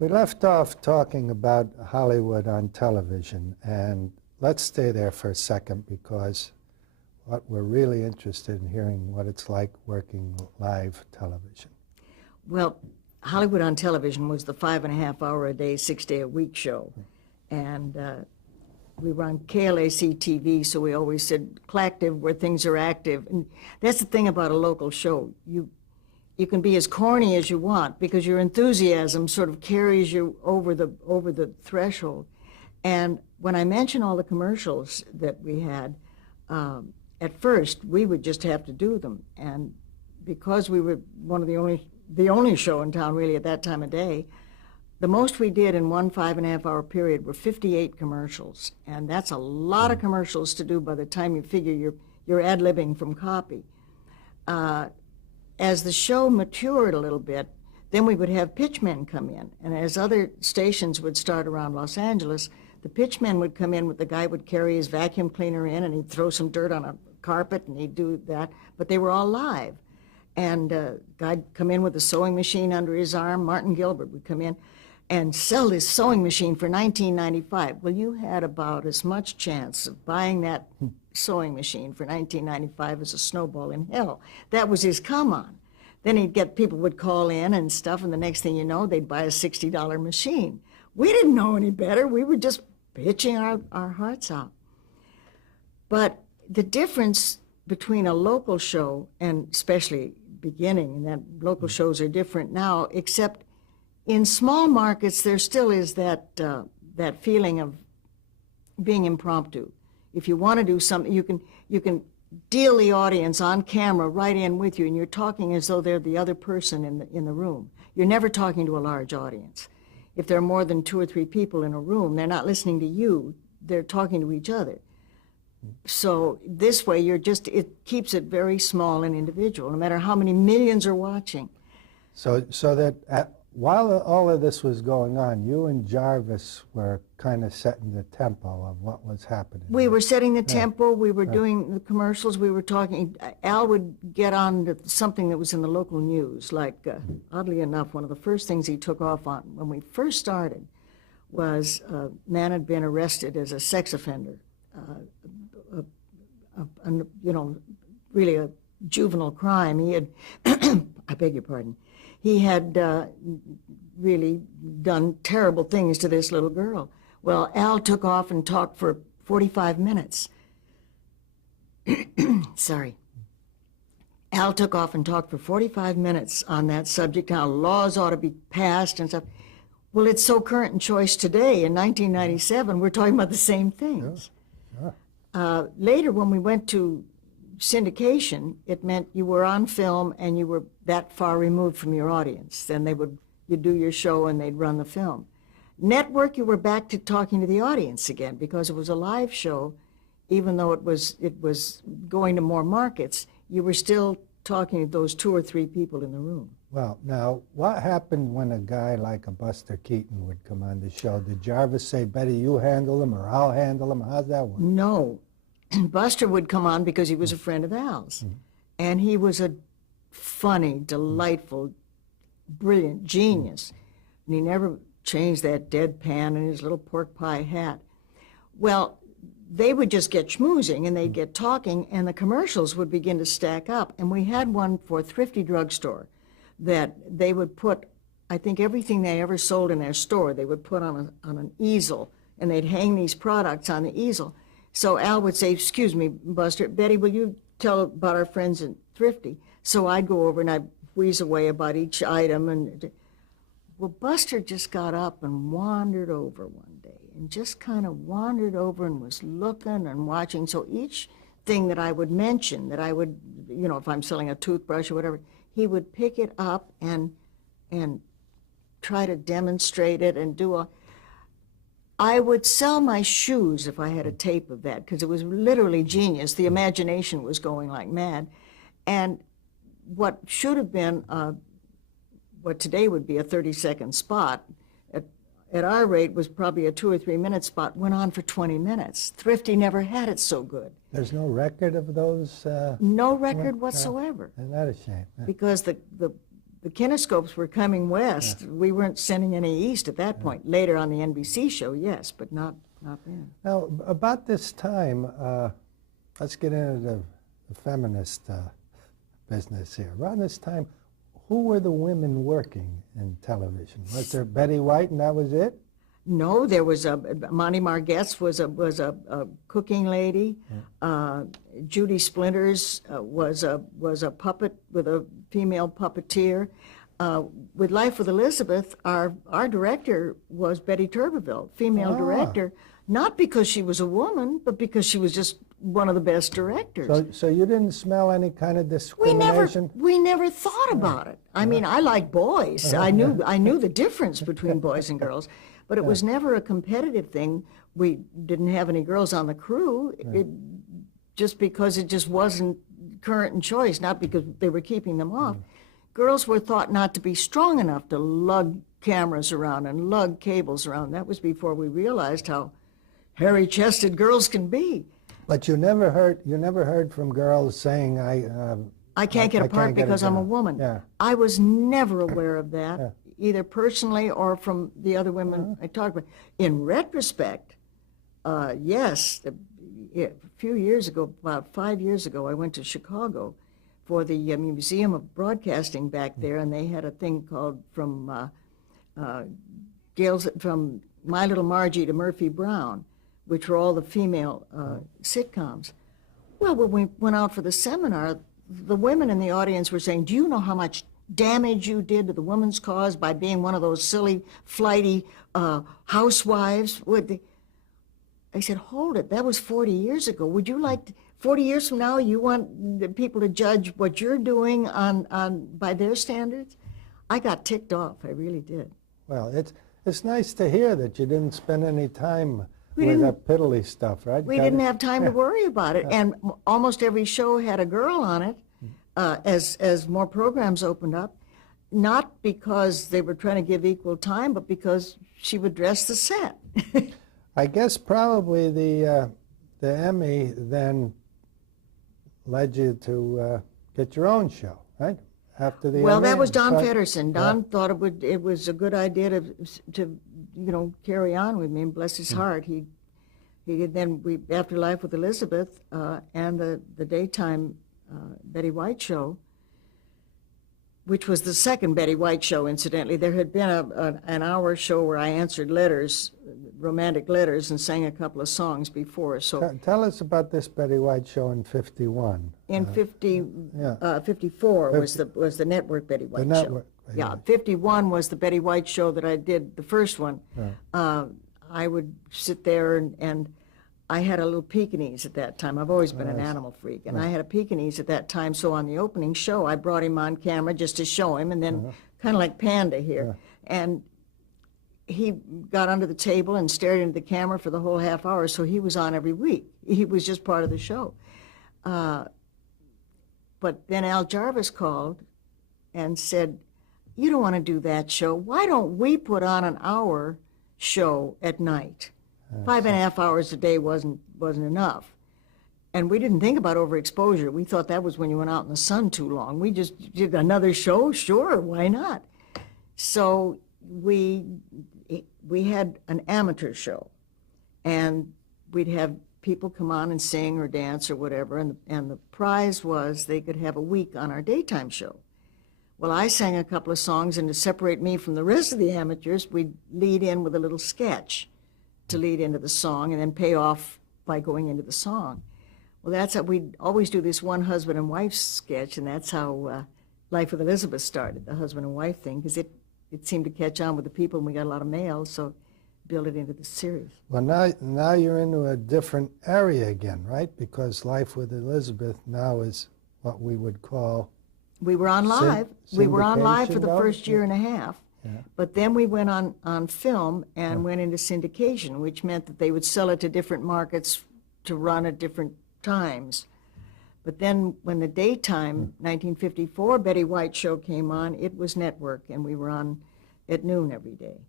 We left off talking about Hollywood on television, and let's stay there for a second because what we're really interested in hearing what it's like working live television. Well, Hollywood on television was the 5.5 hour a day, 6-day-a-week show. And we were on KLAC TV, so we always said collective where things are active. And that's the thing about a local show. You can be as corny as you want because your enthusiasm sort of carries you over the threshold. And when I mention all the commercials that we had, at first we would just have to do them. And because we were one of the only show in town really at that time of day, the most we did in one 5.5 hour period were 58 commercials. And that's a lot of commercials to do by the time you figure you're ad-libbing from copy. As the show matured a little bit, then we would have pitchmen come in. And as other stations would start around Los Angeles, the pitchmen would come in with the guy would carry his vacuum cleaner in and he'd throw some dirt on a carpet and he'd do that. But they were all live. And guy'd come in with a sewing machine under his arm. Martin Gilbert would come in and sell this sewing machine for $19.95. Well, you had about as much chance of buying that sewing machine for $19.95 as a snowball in hell. That was his come on. Then he'd get, people would call in and stuff, and the next thing you know, they'd buy a $60 machine. We didn't know any better. We were just pitching our hearts out. But the difference between a local show and especially beginning, and that local shows are different now, except in small markets, there still is that feeling of being impromptu. If you want to do something, you can deal the audience on camera right in with you, and you're talking as though they're the other person in the room. You're never talking to a large audience. If there are more than 2 or 3 people in a room, they're not listening to you, they're talking to each other. So this way, it keeps it very small and individual, no matter how many millions are watching. So that while all of this was going on, you and Jarvis were kind of setting the tempo of what was happening. We were setting the tempo. We were doing the commercials. We were talking. Al would get on to something that was in the local news. Like, oddly enough, one of the first things he took off on when we first started was a man had been arrested as a sex offender. Really a juvenile crime. He had, I beg your pardon, he had really done terrible things to this little girl. Well, Al took off and talked for 45 minutes. Sorry. Al took off and talked for 45 minutes on that subject, how laws ought to be passed and stuff. Well, it's so current and choice today. In 1997, we're talking about the same things. Yeah. Later, when we went to syndication, it meant you were on film and you were that far removed from your audience. Then you'd do your show and they'd run the film. Network, you were back to talking to the audience again because it was a live show. Even though it was going to more markets, you were still talking to those 2 or 3 people in the room. Well, now, what happened when a guy like a Buster Keaton would come on the show? Did Jarvis say, Betty, you handle him, or I'll handle him? How's that work? No. Buster would come on because he was a friend of Al's. Mm-hmm. And he was a funny, delightful, brilliant genius. And he never changed that deadpan and his little pork pie hat. Well, they would just get schmoozing and they'd get talking and the commercials would begin to stack up. And we had one for Thrifty Drugstore that they would put, I think everything they ever sold in their store, they would put on an easel and they'd hang these products on the easel. So Al would say, excuse me, Buster, Betty, will you tell about our friends at Thrifty? So I'd go over and I'd wheeze away about each item. And well, Buster just got up and wandered over one day and just kind of wandered over and was looking and watching. So each thing that I would mention, that I would, if I'm selling a toothbrush or whatever, he would pick it up and try to demonstrate it and do I would sell my shoes if I had a tape of that, because it was literally genius. The imagination was going like mad. And what should have been, what today would be a 30-second spot, at our rate was probably a 2 or 3 minute spot, went on for 20 minutes. Thrifty never had it so good. There's no record of those? No record whatsoever. Isn't that a shame? Yeah. Because the kinescopes were coming west. Yeah. We weren't sending any east at that point. Later on the NBC show, yes, but not then. Now, about this time, let's get into the feminist business here. Around this time, who were the women working in television? Was there Betty White and that was it? No, there was Monty Margetts was a cooking lady. Judy Splinters was a puppet with a female puppeteer. With Life with Elizabeth, our director was Betty Turbeville, female director, not because she was a woman, but because she was just one of the best directors. So you didn't smell any kind of discrimination? We never thought about it. I mean, I like boys. I knew the difference between boys and girls. But it was never a competitive thing. We didn't have any girls on the crew, just because it just wasn't current and choice, not because they were keeping them off. Girls were thought not to be strong enough to lug cameras around and lug cables around. That was before we realized how hairy-chested girls can be. But you never heard from girls saying, I can't get a part because I'm a woman. Yeah. I was never aware of that. Either personally or from the other women I talked with. In retrospect, yes, a few years ago, about 5 years ago, I went to Chicago for the Museum of Broadcasting back there, and they had a thing called from My Little Margie to Murphy Brown, which were all the female sitcoms. Well, when we went out for the seminar, the women in the audience were saying, do you know how much damage you did to the woman's cause by being one of those silly, flighty housewives? I said, hold it, that was 40 years ago. Would you like, 40 years from now, you want the people to judge what you're doing by their standards? I got ticked off, I really did. Well, it's nice to hear that you didn't spend any time with that piddly stuff, right? We didn't have time to worry about it, and almost every show had a girl on it. As more programs opened up, not because they were trying to give equal time, but because she would dress the set. I guess probably the Emmy then led you to get your own show, right? After the well, Emmy, that was Don Feddersen. Don thought it was a good idea to carry on with me, and bless his heart, he then after Life with Elizabeth and the daytime Betty White show, which was the second Betty White show, incidentally. There had been an hour show where I answered letters, romantic letters, and sang a couple of songs before. So tell us about this Betty White show in '51. In 54 was the network Betty White show. Yeah, 51 was the Betty White show that I did, the first one. I would sit there and I had a little Pekingese at that time. I've always been an animal freak, and I had a Pekingese at that time. So on the opening show, I brought him on camera just to show him, and then kind of like Panda here. And he got under the table and stared into the camera for the whole half hour, so he was on every week. He was just part of the show. But then Al Jarvis called and said, you don't want to do that show. Why don't we put on an hour show at night? 5.5 hours a day wasn't enough. And we didn't think about overexposure. We thought that was when you went out in the sun too long. We just did another show, sure, why not? So we had an amateur show, and we'd have people come on and sing or dance or whatever, and the prize was they could have a week on our daytime show. Well, I sang a couple of songs, and to separate me from the rest of the amateurs, we'd lead in with a little sketch to lead into the song and then pay off by going into the song. Well, that's how we'd always do this one husband and wife sketch, and that's how Life with Elizabeth started, the husband and wife thing, because it seemed to catch on with the people, and we got a lot of mail, so build it into the series. Well, now you're into a different area again, right? Because Life with Elizabeth now is what we would call... We were on live. We were on live for the first year and a half. But then we went on film and went into syndication, which meant that they would sell it to different markets to run at different times. But then when the daytime 1954 Betty White show came on, it was network, and we were on at noon every day.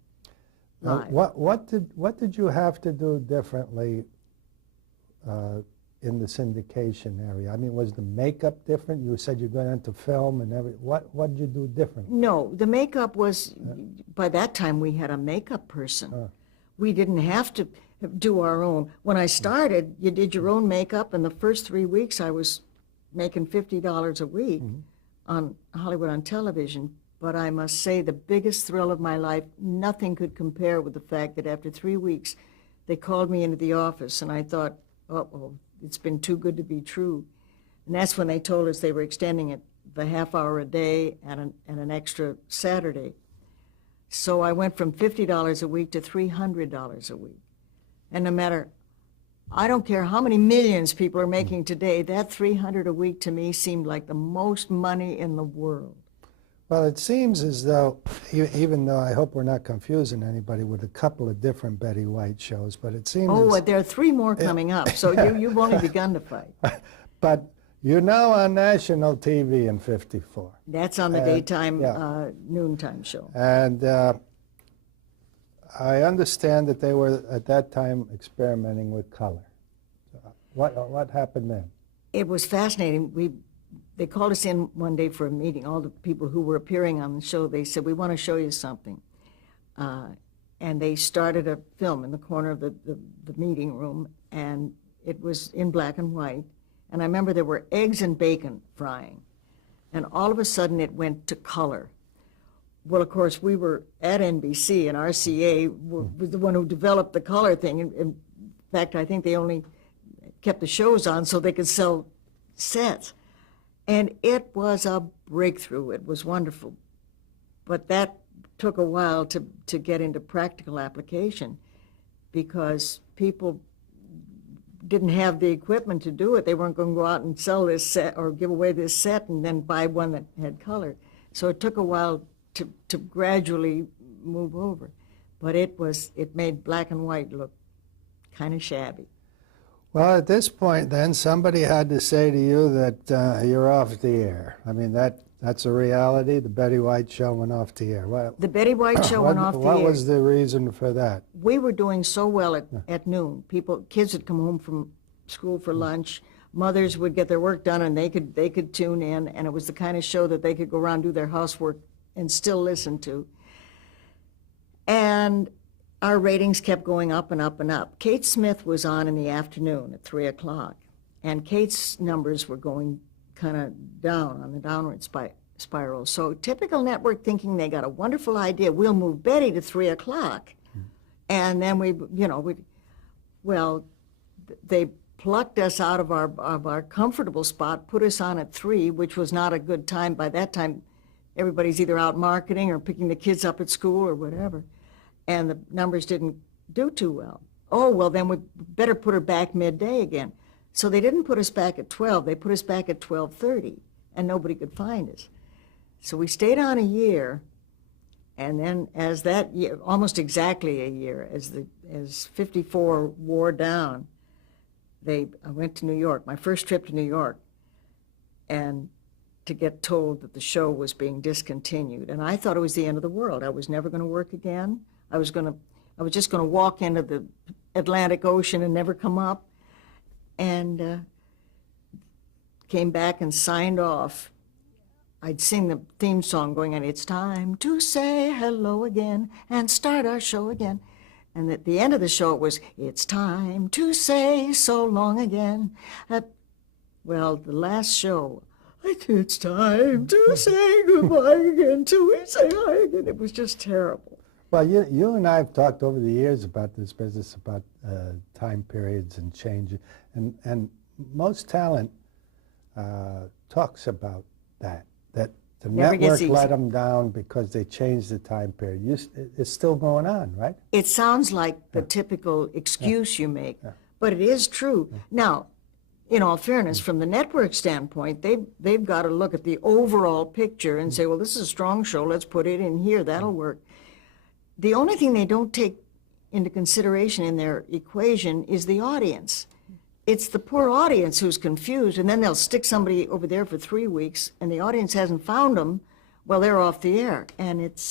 Live. What did you have to do differently in the syndication area? I mean, was the makeup different? You said you're going into film and what did you do different? No, the makeup was, by that time we had a makeup person. We didn't have to do our own. When I started, you did your own makeup, and the first 3 weeks I was making $50 a week on Hollywood on Television. But I must say the biggest thrill of my life, nothing could compare with the fact that after 3 weeks, they called me into the office, and I thought, uh-oh, it's been too good to be true. And that's when they told us they were extending it the half hour a day and an extra Saturday. So I went from $50 a week to $300 a week. And no matter, I don't care how many millions people are making today, that $300 a week to me seemed like the most money in the world. Well, it seems as though, even though I hope we're not confusing anybody with a couple of different Betty White shows, but it seems Oh, there are 3 more coming up, so you've only begun to fight. But you're now on national TV in '54. That's on the daytime, noontime show. And I understand that they were, at that time, experimenting with color. What happened then? It was fascinating. They called us in one day for a meeting, all the people who were appearing on the show. They said, we want to show you something. And they started a film in the corner of the meeting room, and it was in black and white. And I remember there were eggs and bacon frying. And all of a sudden it went to color. Well, of course, we were at NBC, and RCA was the one who developed the color thing. In fact, I think they only kept the shows on so they could sell sets. And it was a breakthrough. It was wonderful. But that took a while to get into practical application because people didn't have the equipment to do it. They weren't going to go out and sell this set or give away this set and then buy one that had color. So it took a while to gradually move over. But it made black and white look kind of shabby. Well, at this point, then, somebody had to say to you that you're off the air. I mean, that's a reality. The Betty White show went off the air. The Betty White show went off the air. What was the reason for that? We were doing so well at noon. Kids would come home from school for lunch. Mothers would get their work done, and they could tune in, and it was the kind of show that they could go around and do their housework and still listen to. And our ratings kept going up and up and up. Kate Smith was on in the afternoon at 3 o'clock, and Kate's numbers were going kind of down on the downward spiral. So typical network thinking, they got a wonderful idea. We'll move Betty to 3 o'clock. And then they plucked us out of our comfortable spot, put us on at 3, which was not a good time. By that time, everybody's either out marketing or picking the kids up at school or whatever. And the numbers didn't do too well. Oh, well, then we better put her back midday again. So they didn't put us back at 12. They put us back at 12:30, and nobody could find us. So we stayed on a year, and then as that year, almost exactly a year, as 54 wore down, I went to New York, my first trip to New York, and to get told that the show was being discontinued. And I thought it was the end of the world. I was never going to work again. I was just going to walk into the Atlantic Ocean and never come up. And came back and signed off. I'd sing the theme song going on, it's time to say hello again and start our show again. And at the end of the show it was, it's time to say so long again. Well, the last show, it's time to say goodbye again, till we say hi again. It was just terrible. Well, you and I have talked over the years about this business, about time periods and change, and most talent talks about that the network let them down because they changed the time period. It's still going on, right? It sounds like the typical excuse you make, but it is true. Now, in all fairness, from the network standpoint, they've got to look at the overall picture and say, well, this is a strong show, let's put it in here, that'll work. The only thing they don't take into consideration in their equation is the audience. It's the poor audience who's confused, and then they'll stick somebody over there for 3 weeks, and the audience hasn't found them, well, they're off the air. And it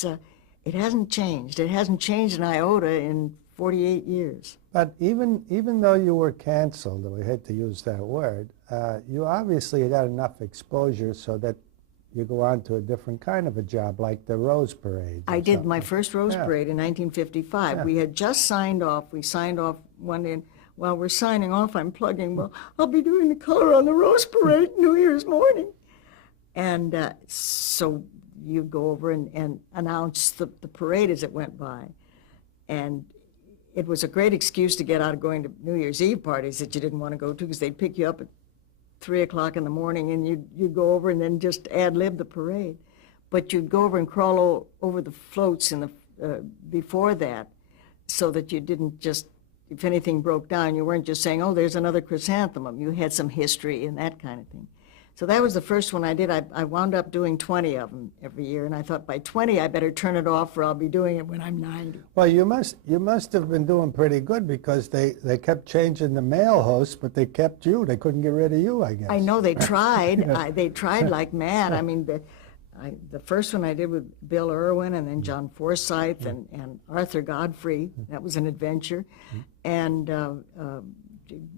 hasn't changed. It hasn't changed an iota in 48 years. But even though you were canceled, and we hate to use that word, you obviously got enough exposure so that you go on to a different kind of a job, like the Rose Parade. I did my first Rose Parade in 1955. We had just signed off. We signed off one day. And while we're signing off, I'm plugging, well, I'll be doing the color on the Rose Parade New Year's morning. And so you go over and announce the parade as it went by. And it was a great excuse to get out of going to New Year's Eve parties that you didn't want to go to, because they'd pick you up at 3 o'clock in the morning, and you'd go over and then just ad-lib the parade. But you'd go over and crawl over the floats in the before that, so that you didn't just, if anything broke down, you weren't just saying, oh, there's another chrysanthemum. You had some history and that kind of thing. So that was the first one I did. I wound up doing 20 of them every year, and I thought by 20 I better turn it off, or I'll be doing it when I'm 90. Well, you must have been doing pretty good, because they kept changing the male hosts, but they kept you. They couldn't get rid of you, I guess. I know they tried. They tried like mad. I mean, the first one I did with Bill Irwin, and then John Forsythe and Arthur Godfrey. That was an adventure. And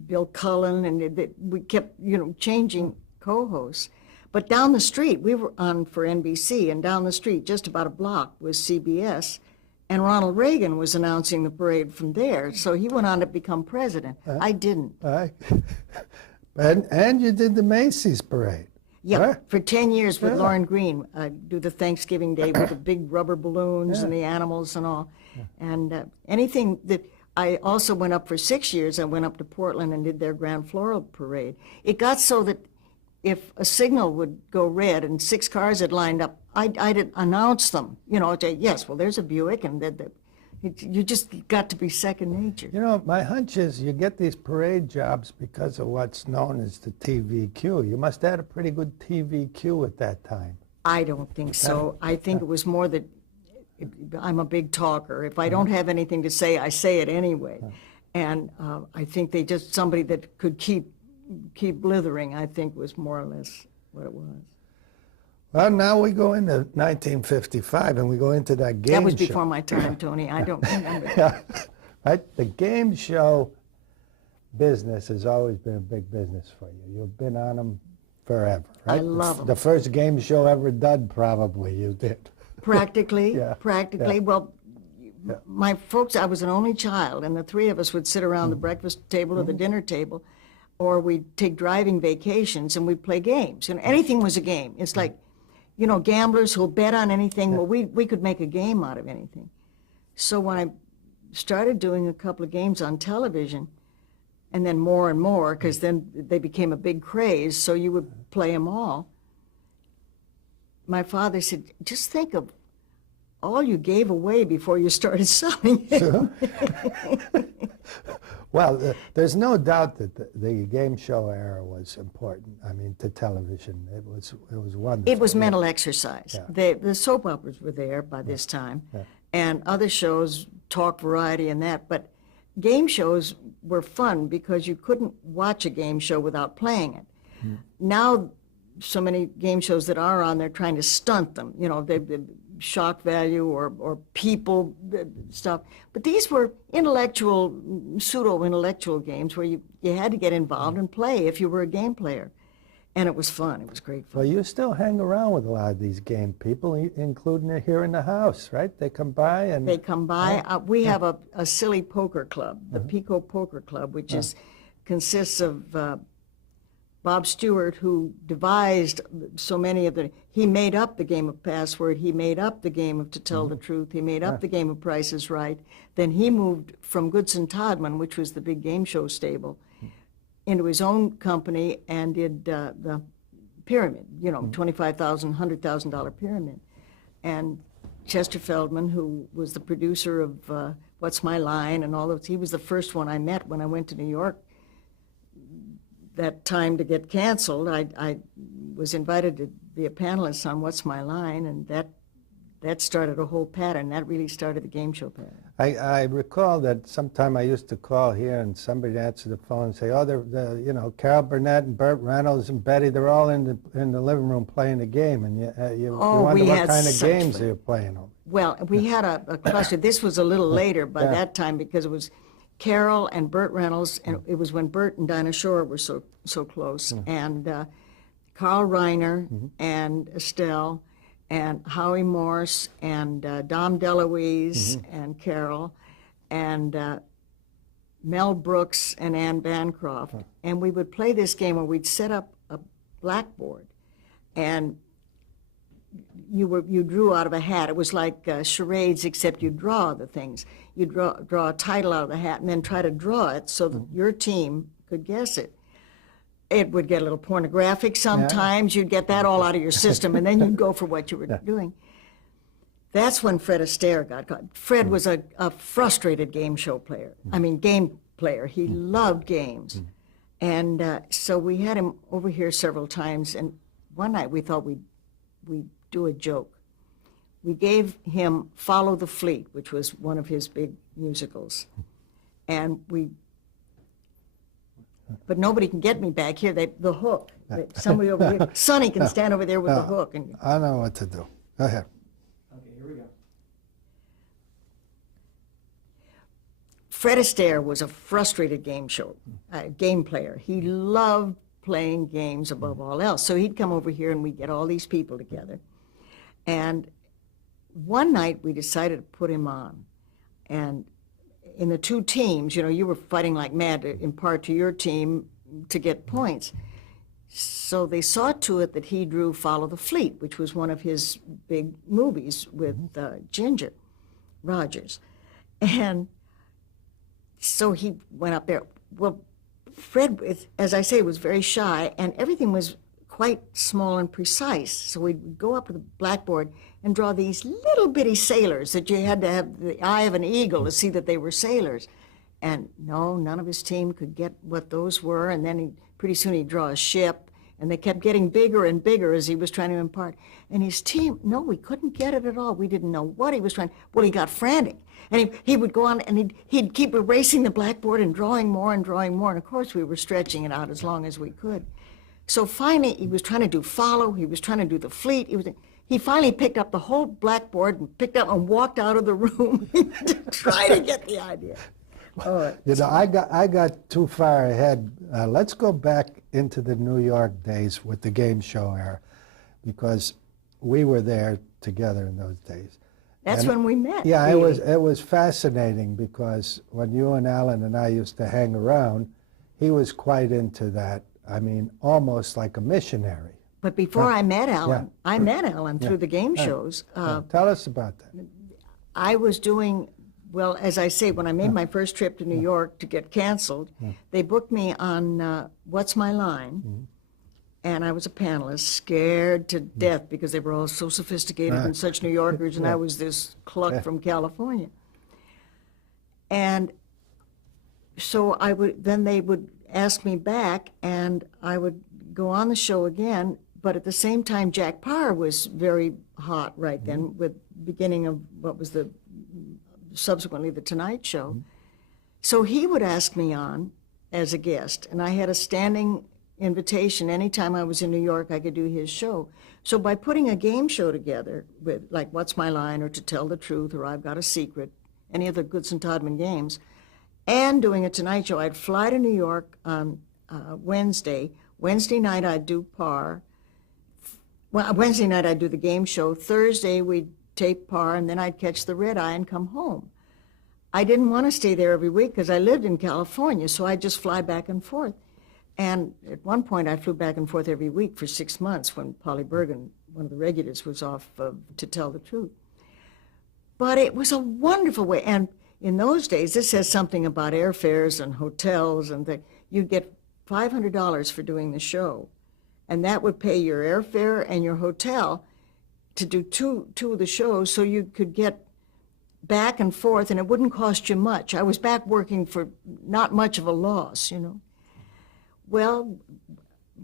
Bill Cullen, and we kept, changing co-hosts. But down the street, we were on for NBC, and down the street, just about a block, was CBS, and Ronald Reagan was announcing the parade from there. So he went on to become president. I didn't. And you did the Macy's parade. Yeah, right? For 10 years with Lauren Green. I do the Thanksgiving Day with the big rubber balloons and the animals and all. And anything that, I also went up for 6 years. I went up to Portland and did their Grand Floral Parade. It got so that if a signal would go red and 6 cars had lined up, I'd announce them. I'd say, yes, well, there's a Buick, and you just got to be second nature. My hunch is you get these parade jobs because of what's known as the TVQ. You must have had a pretty good TVQ at that time. I don't think so. I think it was more that I'm a big talker. If I don't have anything to say, I say it anyway. And I think somebody that could keep blithering, I think, was more or less what it was. Well, now we go into 1955, and we go into that game show. That was before my time, Tony. I don't remember. Yeah, right? The game show business has always been a big business for you. You've been on them forever, right? I love them. The first game show ever done, probably, you did. Practically. Well, my folks, I was an only child, and the three of us would sit around the breakfast table or the dinner table, or we'd take driving vacations, and we'd play games. And anything was a game. It's like, gamblers who'll bet on anything. Well, we could make a game out of anything. So when I started doing a couple of games on television, and then more and more, because then they became a big craze, so you would play them all. My father said, just think of all you gave away before you started selling it. Well, there's no doubt that the game show era was important. I mean, to television, it was wonderful. It was mental exercise. The soap operas were there by this time, and other shows, talk variety and that. But game shows were fun because you couldn't watch a game show without playing it. Now, so many game shows that are on, they're trying to stunt them. They shock value or people stuff. But these were pseudo-intellectual games where you had to get involved and play if you were a game player. And it was fun. It was great fun. Well, you still hang around with a lot of these game people, including here in the house, right? They come by and... They come by. We have a silly poker club, the Pico Poker Club, which consists of Bob Stewart, who devised so many of he made up the game of Password, he made up the game of To Tell the Truth, he made up the game of Price is Right. Then he moved from Goodson Todman, which was the big game show stable, into his own company and did the Pyramid, $25,000, $100,000 Pyramid. And Chester Feldman, who was the producer of What's My Line and all those, he was the first one I met when I went to New York. That time to get canceled, I was invited to be a panelist on What's My Line, and that started a whole pattern. That really started the game show pattern. I recall that sometime I used to call here, and somebody would answer the phone and say, "Oh, Carol Burnett and Burt Reynolds and Betty, they're all in the living room playing the game," and you wonder what kind of games they're playing. Well, we had a cluster. This was a little later by that time because it was Carol and Burt Reynolds, and it was when Burt and Dinah Shore were so close, and Carl Reiner and Estelle and Howie Morse and Dom DeLuise and Carol and Mel Brooks and Ann Bancroft. And we would play this game where we'd set up a blackboard, and you drew out of a hat. It was like charades, except you draw the things. You draw a title out of the hat and then try to draw it so that your team could guess it. It would get a little pornographic sometimes. You'd get that all out of your system, and then you'd go for what you were doing. That's when Fred Astaire got caught. Fred was a frustrated game show player. I mean, game player. He loved games. And so we had him over here several times, and one night we thought we'd do a joke. We gave him Follow the Fleet, which was one of his big musicals. And but nobody can get me back here. The hook. Somebody over here. Sonny can stand over there with the hook. And I know what to do. Go ahead. Okay, here we go. Fred Astaire was a frustrated game player. He loved playing games above all else. So he'd come over here and we'd get all these people together. And one night we decided to put him on. And in the two teams, you were fighting like mad to impart to your team to get points. So they saw to it that he drew Follow the Fleet, which was one of his big movies with Ginger Rogers. And so he went up there. Well, Fred, as I say, was very shy, and everything was quite small and precise. So we'd go up to the blackboard and draw these little bitty sailors that you had to have the eye of an eagle to see that they were sailors. And no, none of his team could get what those were. And then pretty soon he'd draw a ship, and they kept getting bigger and bigger as he was trying to impart. And his team, no, we couldn't get it at all. We didn't know what he was trying. Well, he got frantic. And he would go on, and he'd keep erasing the blackboard and drawing more and drawing more. And, of course, we were stretching it out as long as we could. So finally, he was trying to do Follow. He was trying to do the Fleet. He finally picked up the whole blackboard and picked up and walked out of the room to try to get the idea. Oh, I got too far ahead. Let's go back into the New York days with the game show era, because we were there together in those days. That's when we met. Yeah, really. it was fascinating, because when you and Alan and I used to hang around, he was quite into that. I mean, almost like a missionary. But before I met Alan, I met Alan through the game shows. Tell us about that. I was doing, well, as I say, when I made my first trip to New York to get canceled, they booked me on What's My Line, and I was a panelist, scared to death because they were all so sophisticated and such New Yorkers, and I was this cluck from California. And so then they would ask me back, and I would go on the show again. But at the same time, Jack Paar was very hot right then, with beginning of what was subsequently the Tonight Show. So he would ask me on as a guest, and I had a standing invitation. Anytime I was in New York, I could do his show. So by putting a game show together with, like, What's My Line, or To Tell the Truth, or I've Got a Secret, any of the Goodson Todman games, and doing a Tonight Show, I'd fly to New York on Wednesday. Wednesday night, I'd do Par. Well, Wednesday night, I'd do the game show. Thursday, we'd tape Par, and then I'd catch the red eye and come home. I didn't want to stay there every week because I lived in California, so I'd just fly back and forth. And at one point, I flew back and forth every week for 6 months when Polly Bergen, one of the regulars, was off To Tell the Truth. But it was a wonderful way. And in those days, this says something about airfares and hotels, and you'd get $500 for doing the show. And that would pay your airfare and your hotel to do two of the shows, so you could get back and forth, and it wouldn't cost you much. I was back working for not much of a loss, Well,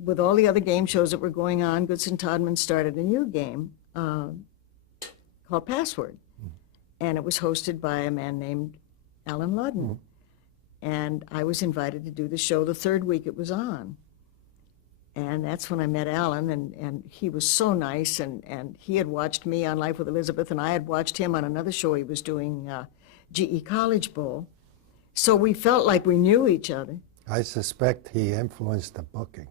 with all the other game shows that were going on, Goodson Todman started a new game called Password. And it was hosted by a man named Alan Ludden. And I was invited to do the show the third week it was on. And that's when I met Alan, and he was so nice, and he had watched me on Life with Elizabeth, and I had watched him on another show he was doing, GE College Bowl. So we felt like we knew each other. I suspect he influenced the booking.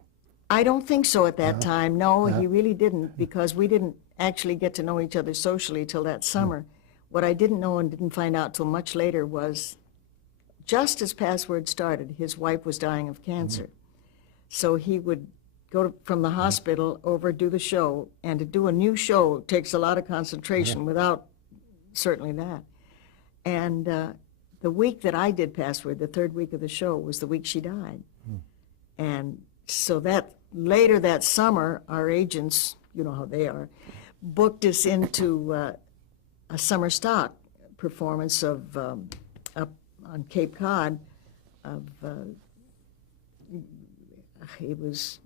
I don't think so at that time. No, he really didn't, because we didn't actually get to know each other socially till that summer. What I didn't know and didn't find out till much later was, just as Password started, his wife was dying of cancer. So he would go from the hospital over, do the show, and to do a new show takes a lot of concentration without certainly that. And the week that I did Password, the third week of the show, was the week she died. And so that later that summer, our agents, you know how they are, booked us into a summer stock performance of up on Cape Cod of it was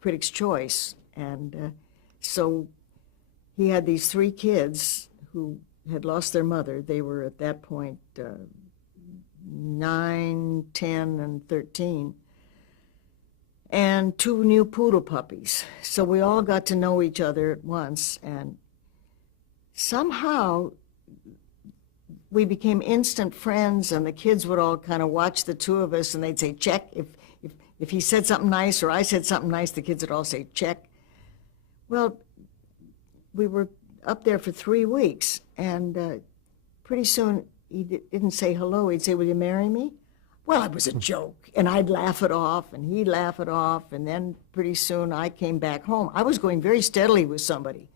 Critics' Choice, and so he had these 3 kids who had lost their mother. They were at that point 9, 10, and 13, and 2 new poodle puppies. So we all got to know each other at once, and somehow we became instant friends, and the kids would all kind of watch the 2 of us, and they'd say, check. If he said something nice or I said something nice, the kids would all say, check. Well, we were up there for 3 weeks, and pretty soon he didn't say hello. He'd say, will you marry me? Well, it was a joke, and I'd laugh it off, and he'd laugh it off, and then pretty soon I came back home. I was going very steadily with somebody,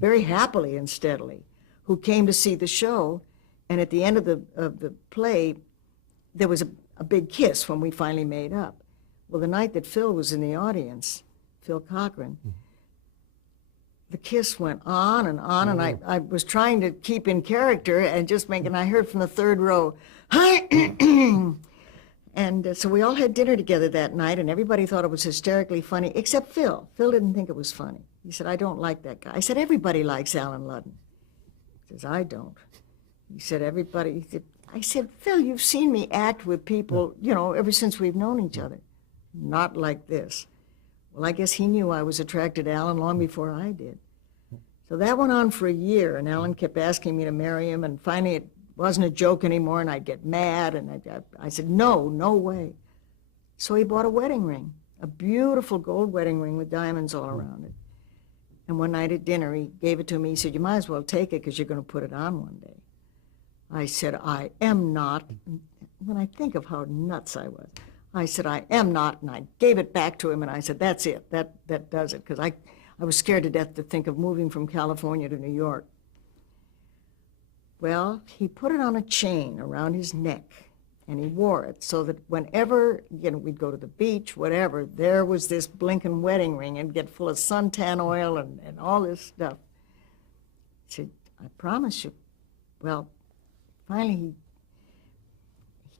very happily and steadily, who came to see the show, and at the end of the play, there was a big kiss when we finally made up. Well, the night that Phil was in the audience, Phil Cochran, the kiss went on, and I was trying to keep in character and just making, I heard from the 3rd row, and so we all had dinner together that night, and everybody thought it was hysterically funny, except Phil. Phil didn't think it was funny. He said, I don't like that guy. I said, everybody likes Alan Ludden. He says, I don't. He said, everybody. I said, Phil, you've seen me act with people, you know, ever since we've known each other. Not like this. Well, I guess he knew I was attracted to Alan long before I did. So that went on for a year, and Alan kept asking me to marry him, and finally it wasn't a joke anymore, and I'd get mad, and I said, no, no way. So he bought a wedding ring, a beautiful gold wedding ring with diamonds all around it. And one night at dinner, he gave it to me. He said, you might as well take it because you're going to put it on one day. I said, I am not. When I think of how nuts I was, I said, I am not, and I gave it back to him, and I said, that's it, that does it, because I was scared to death to think of moving from California to New York. Well, he put it on a chain around his neck, and he wore it so that whenever, you know, we'd go to the beach, whatever, there was this blinking wedding ring and get full of suntan oil and all this stuff. He said, I promise you. Well, finally he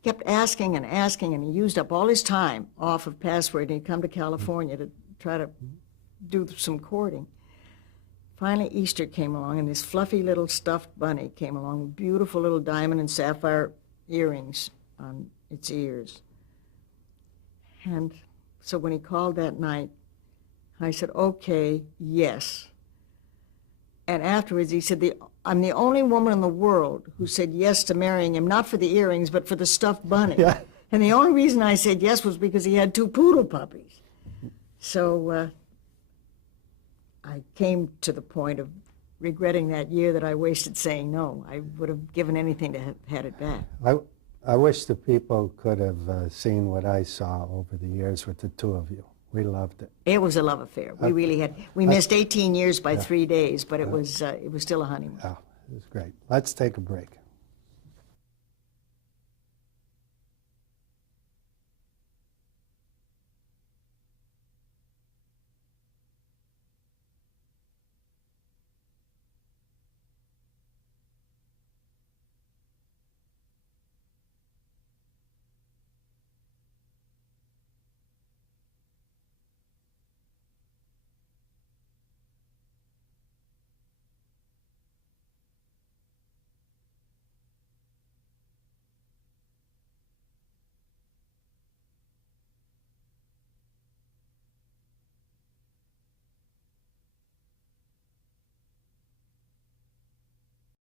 kept asking and asking, and he used up all his time off of Password, and he'd come to California to try to do some courting. Finally, Easter came along, and this fluffy little stuffed bunny came along with beautiful little diamond and sapphire earrings on its ears. And so when he called that night, I said, okay, yes. And afterwards he said, I'm the only woman in the world who said yes to marrying him, not for the earrings, but for the stuffed bunny. Yeah. And the only reason I said yes was because he had 2 poodle puppies. So I came to the point of regretting that year that I wasted saying no. I would have given anything to have had it back. I wish the people could have seen what I saw over the years with the 2 of you. We loved it. It was a love affair. We really had. We missed 18 years by 3 days, but it was still a honeymoon. Oh, it was great. Let's take a break.